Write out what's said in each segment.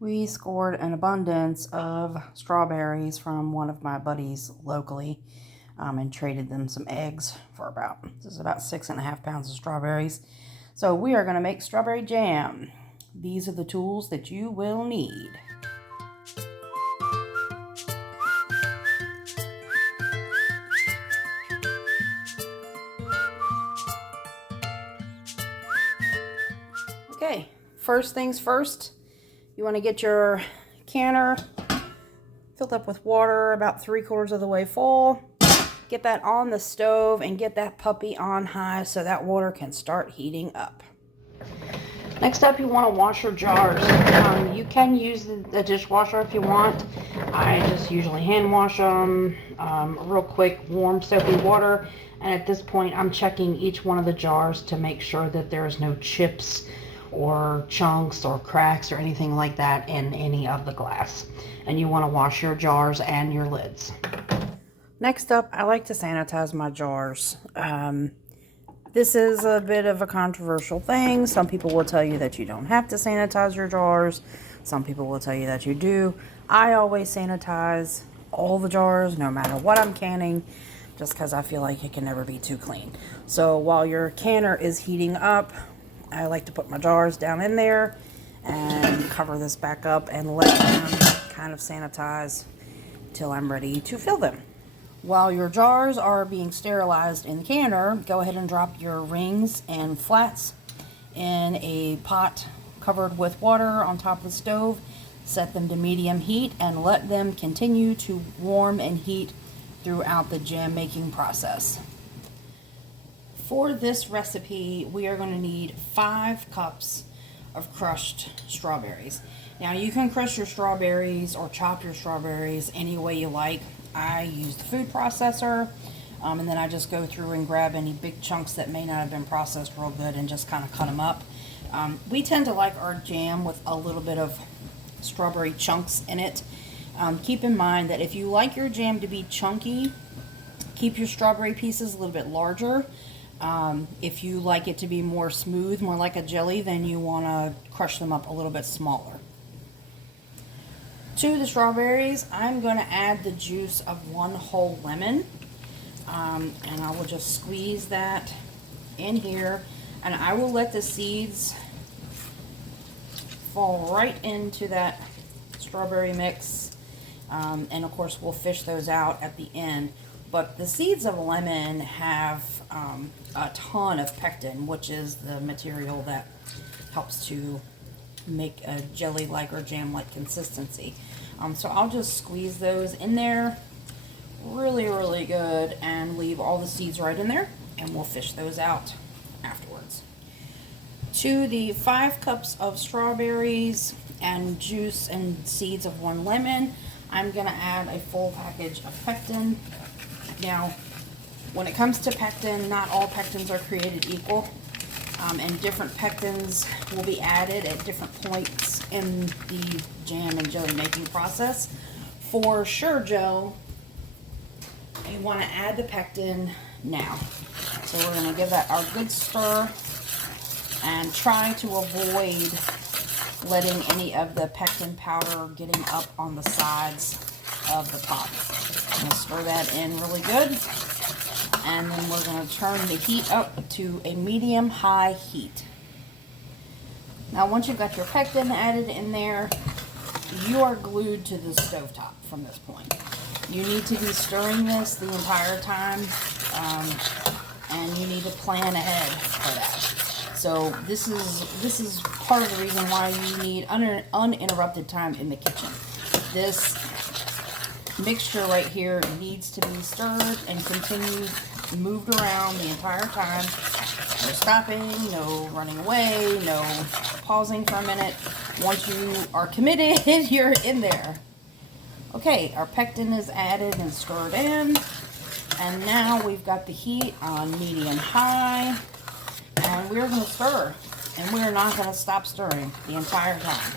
We scored an abundance of strawberries from one of my buddies locally, and traded them some eggs for this is about 6.5 pounds of strawberries. So we are going to make strawberry jam. These are the tools that you will need. Okay, first things first, you want to get your canner filled up with water about 3/4 of the way full. Get that on the stove and get that puppy on high so that water can start heating up. Next up, you want to wash your jars. You can use the dishwasher if you want. I just usually hand wash them real quick, warm soapy water. And at this point, I'm checking each one of the jars to make sure that there's no chips or chunks or cracks or anything like that in any of the glass. And you want to wash your jars and your lids. Next up, I like to sanitize my jars. This is a bit of a controversial thing. Some people will tell you that you don't have to sanitize your jars. Some people will tell you that you do. I always sanitize all the jars, no matter what I'm canning, just because I feel like it can never be too clean. So while your canner is heating up, I like to put my jars down in there and cover this back up and let them kind of sanitize till I'm ready to fill them. While your jars are being sterilized in the canner, go ahead and drop your rings and flats in a pot covered with water on top of the stove. Set them to medium heat and let them continue to warm and heat throughout the jam making process. For this recipe, we are going to need 5 cups of crushed strawberries. Now you can crush your strawberries or chop your strawberries any way you like. I use the food processor, and then I just go through and grab any big chunks that may not have been processed real good and just kind of cut them up. We tend to like our jam with a little bit of strawberry chunks in it. Keep in mind that if you like your jam to be chunky, keep your strawberry pieces a little bit larger. If you like it to be more smooth, more like a jelly, then you want to crush them up a little bit smaller. To the strawberries, I'm going to add the juice of 1 whole lemon, and I will just squeeze that in here, and I will let the seeds fall right into that strawberry mix, and of course we'll fish those out at the end. But the seeds of lemon have a ton of pectin, which is the material that helps to make a jelly-like or jam-like consistency. So I'll just squeeze those in there really, really good and leave all the seeds right in there, and we'll fish those out afterwards. To the 5 cups of strawberries and juice and seeds of 1 lemon, I'm going to add a full package of pectin. Now, when it comes to pectin, not all pectins are created equal. And different pectins will be added at different points in the jam and jelly making process. For sure, Joe, you want to add the pectin now. So we're going to give that our good stir and try to avoid letting any of the pectin powder getting up on the sides of the pot. I'm going to stir that in really good. And then we're going to turn the heat up to a medium-high heat. Now once you've got your pectin added in there, you are glued to the stovetop from this point. You need to be stirring this the entire time, and you need to plan ahead for that. So this is part of the reason why you need uninterrupted time in the kitchen. This mixture right here needs to be stirred and continued, moved around the entire time. No stopping, no running away, no pausing for a minute. Once you are committed, you're in there. Okay, our pectin is added and stirred in, and now we've got the heat on medium-high, and we're going to stir, and we're not going to stop stirring the entire time.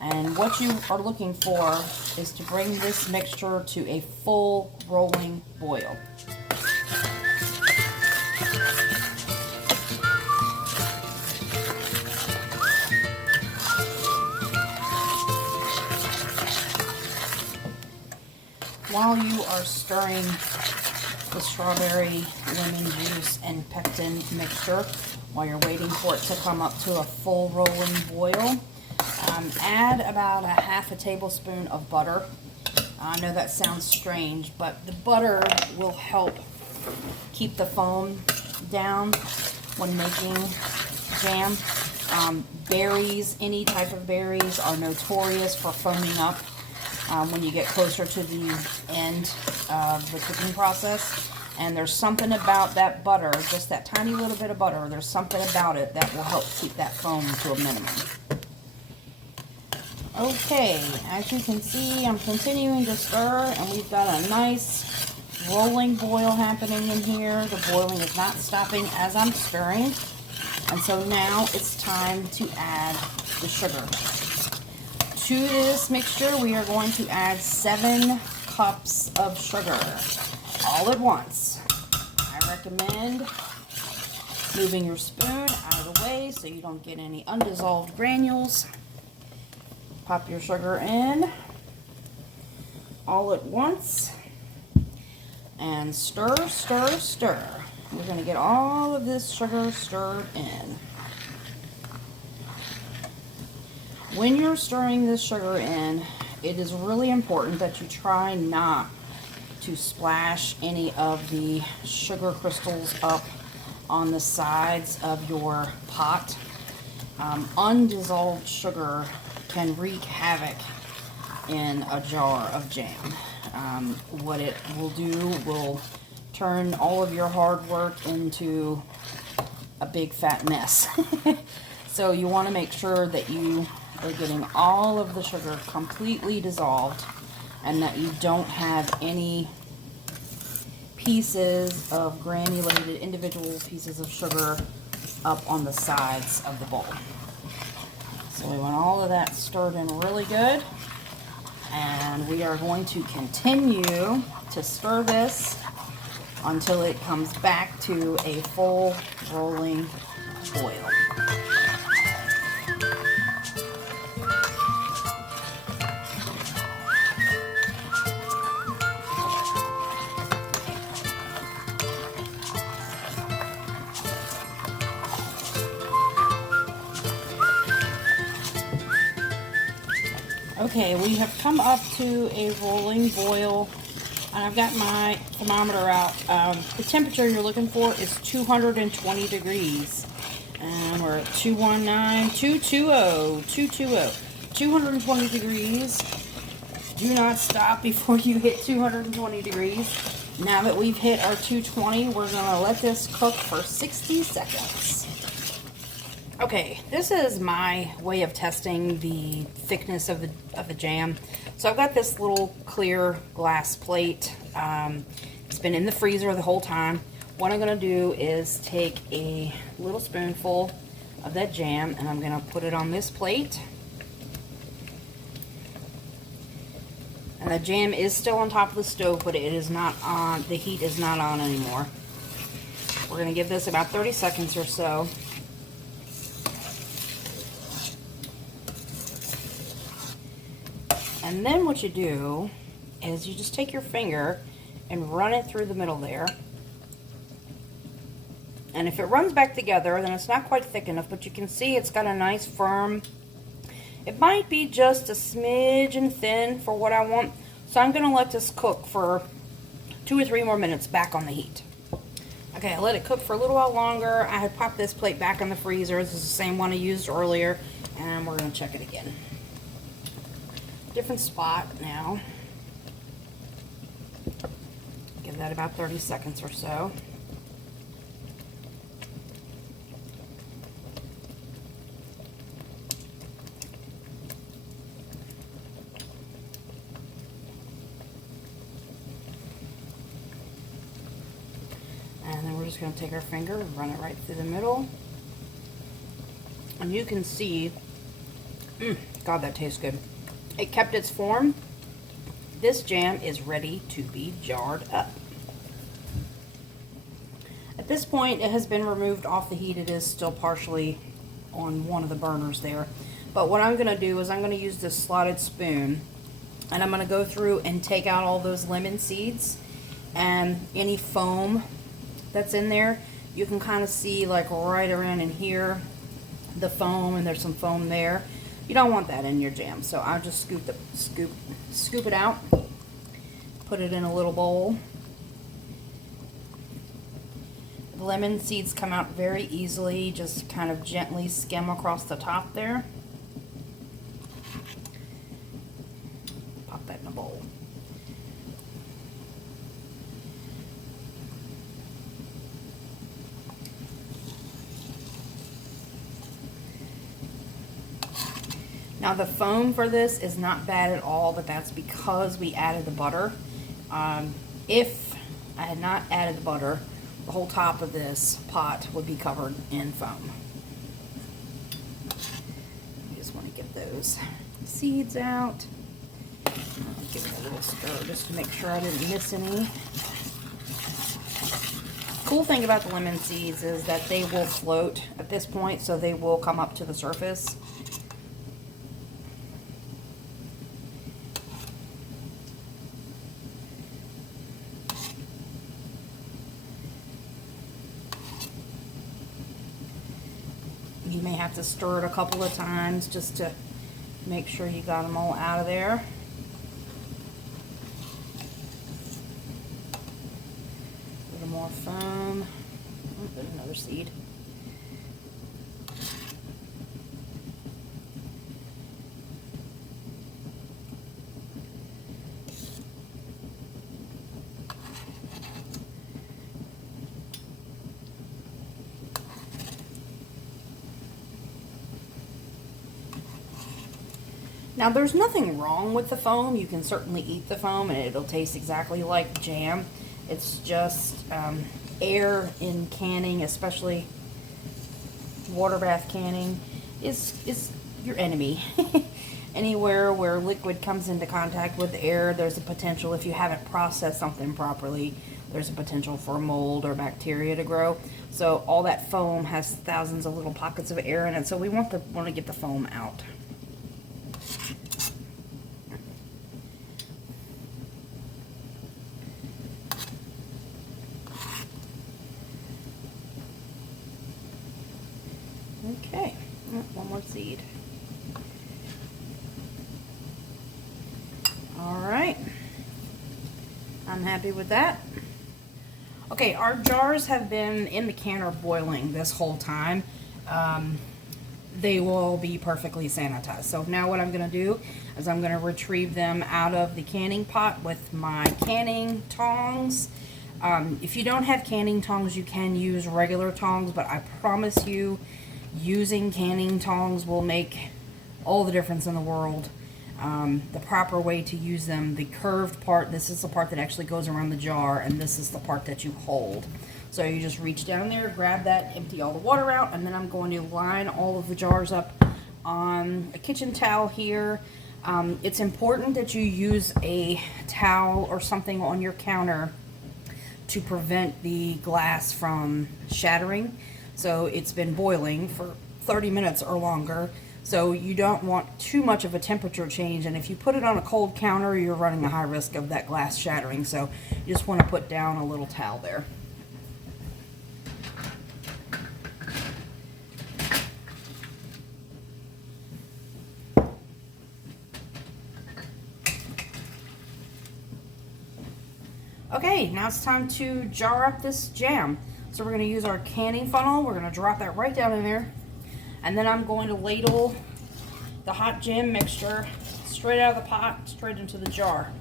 And what you are looking for is to bring this mixture to a full rolling boil. while you are stirring the strawberry, lemon juice, and pectin mixture, while you're waiting for it to come up to a full rolling boil, add about a half a tablespoon of butter. I know that sounds strange, but the butter will help keep the foam down when making jam. Berries, any type of berries, are notorious for foaming up when you get closer to the end of the cooking process. And there's something about that butter, just that tiny little bit of butter, there's something about it that will help keep that foam to a minimum. Okay, as you can see, I'm continuing to stir, and we've got a nice rolling boil happening in here. The boiling is not stopping as I'm stirring. And so now it's time to add the sugar. To this mixture, we are going to add 7 cups of sugar all at once. I recommend moving your spoon out of the way so you don't get any undissolved granules. Pop your sugar in all at once and stir, stir, stir. We're going to get all of this sugar stirred in. When you're stirring this sugar in, it is really important that you try not to splash any of the sugar crystals up on the sides of your pot. Undissolved sugar can wreak havoc in a jar of jam. What it will do will turn all of your hard work into a big fat mess. So you want to make sure that you are getting all of the sugar completely dissolved and that you don't have any pieces of granulated individual pieces of sugar up on the sides of the bowl. So we want all of that stirred in really good, and we are going to continue to stir this until it comes back to a full rolling boil. Okay, we have come up to a rolling boil, and I've got my thermometer out. The temperature you're looking for is 220 degrees, and we're at 220 degrees. Do not stop before you hit 220 degrees. Now that we've hit our 220, we're gonna let this cook for 60 seconds. Okay, this is my way of testing the thickness of the jam. So I've got this little clear glass plate. It's been in the freezer the whole time. What I'm going to do is take a little spoonful of that jam and I'm going to put it on this plate. And the jam is still on top of the stove, but it is not on, the heat is not on anymore. We're going to give this about 30 seconds or so. And then what you do is you just take your finger and run it through the middle there. And if it runs back together, then it's not quite thick enough, but you can see it's got a nice firm. It might be just a smidgen thin for what I want. So I'm going to let this cook for 2 or 3 more minutes back on the heat. Okay, I let it cook for a little while longer. I had popped this plate back in the freezer. This is the same one I used earlier. And we're going to check it again. Different spot now. Give that about 30 seconds or so. And then we're just going to take our finger and run it right through the middle. And you can see, God, that tastes good. It kept its form. This jam is ready to be jarred up. At this point, it has been removed off the heat. It is still partially on one of the burners there. But what I'm going to do is I'm going to use this slotted spoon And I'm going to go through and take out all those lemon seeds and any foam that's in there. You can kind of see like right around in here the foam, and there's some foam there. You don't want that in your jam, so I'll just scoop it out, put it in a little bowl. The lemon seeds come out very easily. Just kind of gently skim across the top there. Pop that in a bowl. Now the foam for this is not bad at all, but that's because we added the butter. If I had not added the butter, the whole top of this pot would be covered in foam. You just want to get those seeds out. I'll give it a little stir just to make sure I didn't miss any. Cool thing about the lemon seeds is that they will float at this point, so they will come up to the surface. You may have to stir it a couple of times just to make sure you got them all out of there. A little more foam. Oh, there's another seed. Now there's nothing wrong with the foam. You can certainly eat the foam and it'll taste exactly like jam. It's just air in canning, especially water bath canning, is your enemy. Anywhere where liquid comes into contact with air, there's a potential, if you haven't processed something properly, there's a potential for mold or bacteria to grow. So all that foam has thousands of little pockets of air in it, so we want to get the foam out. Okay, one more seed. All right, I'm happy with that. Okay, our jars have been in the canner boiling this whole time. They will be perfectly sanitized. So now what I'm going to do is I'm going to retrieve them out of the canning pot with my canning tongs. If you don't have canning tongs, you can use regular tongs, but I promise you, using canning tongs will make all the difference in the world. The proper way to use them, the curved part, this is the part that actually goes around the jar, and this is the part that you hold. So you just reach down there, grab that, empty all the water out, and then I'm going to line all of the jars up on a kitchen towel here. It's important that you use a towel or something on your counter to prevent the glass from shattering. So it's been boiling for 30 minutes or longer. So you don't want too much of a temperature change, and if you put it on a cold counter, you're running a high risk of that glass shattering. So you just want to put down a little towel there. Okay, now it's time to jar up this jam. So we're going to use our canning funnel. We're going to drop that right down in there. And then I'm going to ladle the hot jam mixture straight out of the pot, straight into the jar.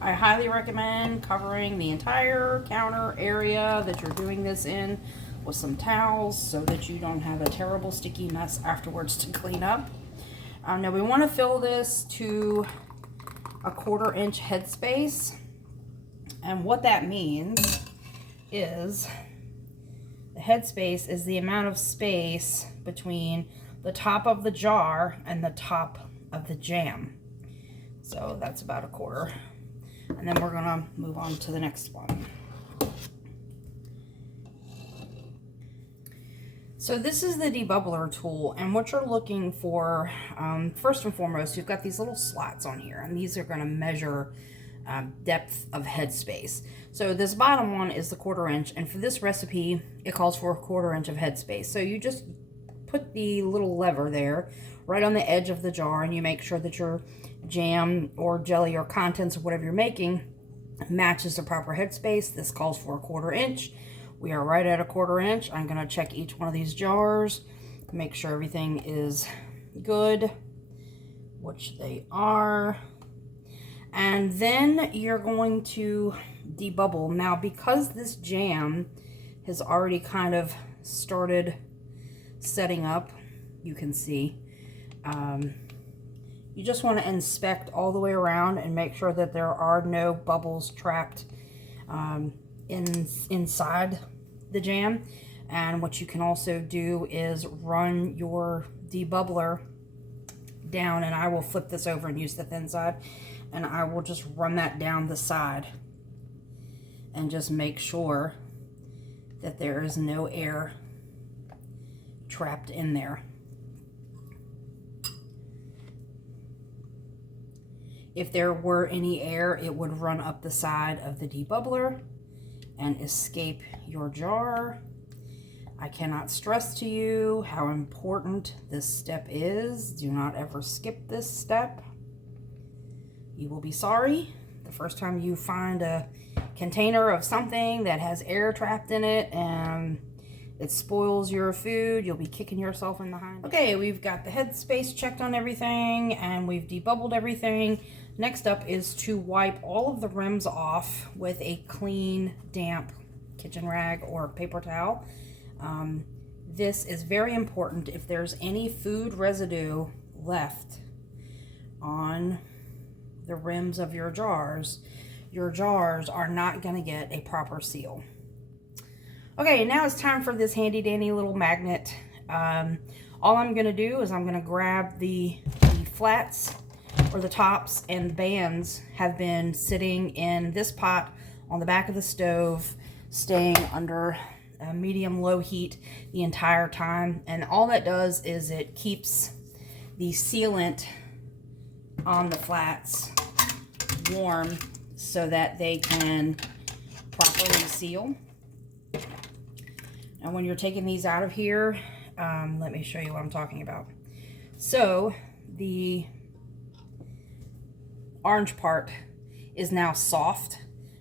I highly recommend covering the entire counter area that you're doing this in with some towels so that you don't have a terrible sticky mess afterwards to clean up. Now we want to fill this to a 1/4 inch headspace. And what that means is the headspace is the amount of space between the top of the jar and the top of the jam. So that's about 1/4. And then we're going to move on to the next one. So this is the debubbler tool, and what you're looking for, first and foremost, you've got these little slots on here, and these are going to measure depth of headspace. So this bottom one is the 1/4 inch, and for this recipe, it calls for 1/4 inch of headspace. So you just put the little lever there, right on the edge of the jar, and you make sure that your jam or jelly or contents or whatever you're making matches the proper headspace. This calls for 1/4 inch. We are right at 1/4 inch. I'm going to check each one of these jars, make sure everything is good, which they are. And then you're going to debubble. Now, because this jam has already kind of started setting up, you can see, you just want to inspect all the way around and make sure that there are no bubbles trapped inside the jam. And what you can also do is run your debubbler down, and I will flip this over and use the thin side, and I will just run that down the side and just make sure that there is no air trapped in there. If there were any air, it would run up the side of the debubbler and escape your jar. I cannot stress to you how important this step is. Do not ever skip this step. You will be sorry the first time you find a container of something that has air trapped in it and it spoils your food. You'll be kicking yourself in the hind. Okay, we've got the headspace checked on everything, and we've debubbled everything. Next up is to wipe all of the rims off with a clean, damp kitchen rag or paper towel. This is very important. If there's any food residue left on the rims of your jars are not going to get a proper seal. Okay, now it's time for this handy dandy little magnet. All I'm going to do is I'm going to grab the flats or the tops, and the bands have been sitting in this pot on the back of the stove, staying under medium-low heat the entire time. And all that does is it keeps the sealant on the flats warm so that they can properly seal. And when you're taking these out of here, let me show you what I'm talking about. So the orange part is now soft,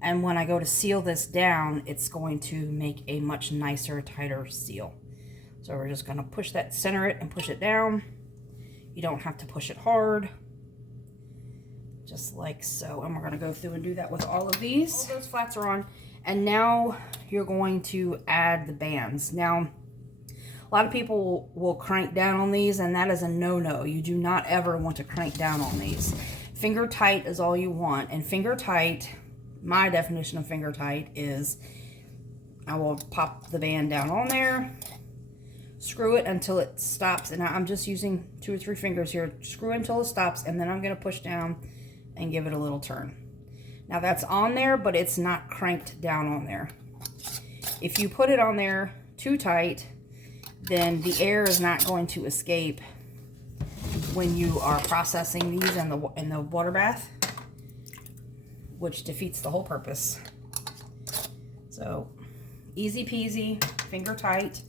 and when I go to seal this down, it's going to make a much nicer, tighter seal. So we're just going to push that, center it and push it down. You don't have to push it hard, just like so. And we're going to go through and do that with all of these. All those flats are on, and now you're going to add the bands. Now, a lot of people will crank down on these, and that is a no-no. You do not ever want to crank down on these. Finger tight is all you want. And finger tight, my definition of finger tight is I will pop the band down on there, screw it until it stops, and I'm just using 2 or 3 fingers here. Screw it until it stops, and then I'm going to push down and give it a little turn. Now that's on there, but it's not cranked down on there. If you put it on there too tight, then the air is not going to escape when you are processing these in the water bath, which defeats the whole purpose. So easy peasy, finger tight.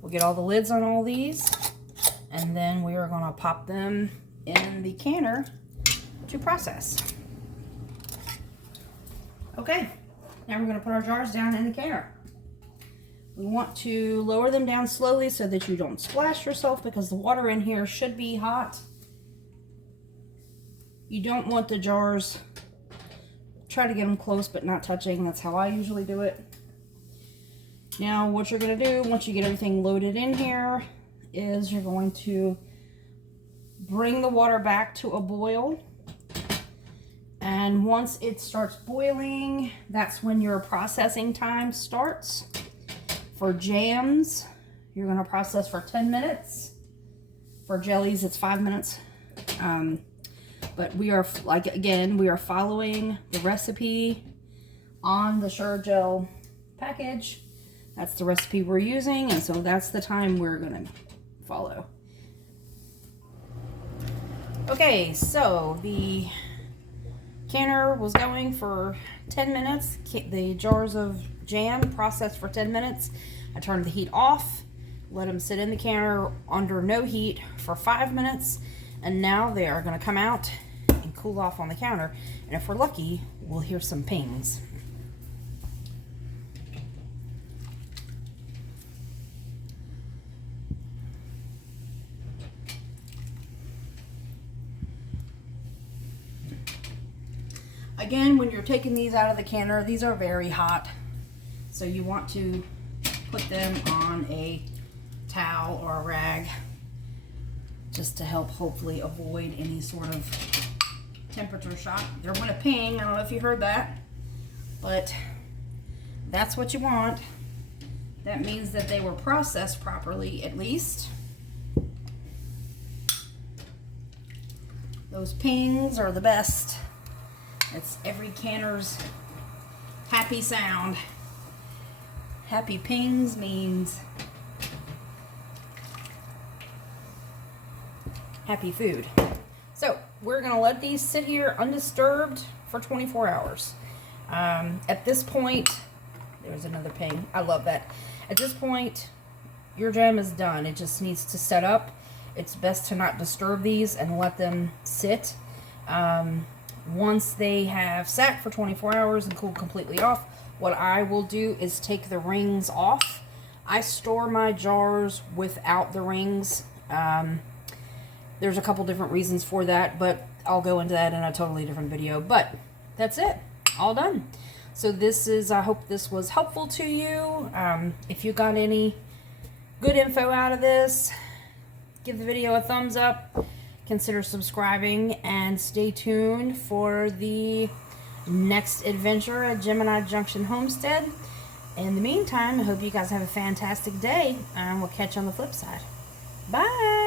We'll get all the lids on all these, and then we are going to pop them in the canner to process. Okay, now we're going to put our jars down in the canner. We want to lower them down slowly so that you don't splash yourself, because the water in here should be hot. You don't want the jars, try to get them close but not touching. That's how I usually do it. Now what you're going to do once you get everything loaded in here is you're going to bring the water back to a boil. And once it starts boiling, that's when your processing time starts. For jams, you're going to process for 10 minutes. For jellies, it's 5 minutes. But we are, like, again, we are following the recipe on the Sure-Jell package. That's the recipe we're using, and so that's the time we're gonna follow. Okay, so the canner was going for 10 minutes. The jars of jam processed for 10 minutes. I turned the heat off, let them sit in the canner under no heat for 5 minutes, and now they are going to come out and cool off on the counter. And if we're lucky, we'll hear some pings. Again, when you're taking these out of the canner, these are very hot, so you want to put them on a towel or a rag just to help hopefully avoid any sort of temperature shock. They're going to ping. I don't know if you heard that, but that's what you want. That means that they were processed properly, at least. Those pings are the best. It's every canner's happy sound. Happy pings means happy food. So we're gonna let these sit here undisturbed for 24 hours. At this point, there's another ping. I love that. At this point, your jam is done. It just needs to set up. It's best to not disturb these and let them sit. Once they have sat for 24 hours and cooled completely off, what I will do is take the rings off. I store my jars without the rings. There's a couple different reasons for that, but I'll go into that in a totally different video. But that's it. All done. So this is, I hope this was helpful to you. If you got any good info out of this, give the video a thumbs up. Consider subscribing and stay tuned for the next adventure at Gemini Junction Homestead. In the meantime, I hope you guys have a fantastic day, and we'll catch you on the flip side. Bye!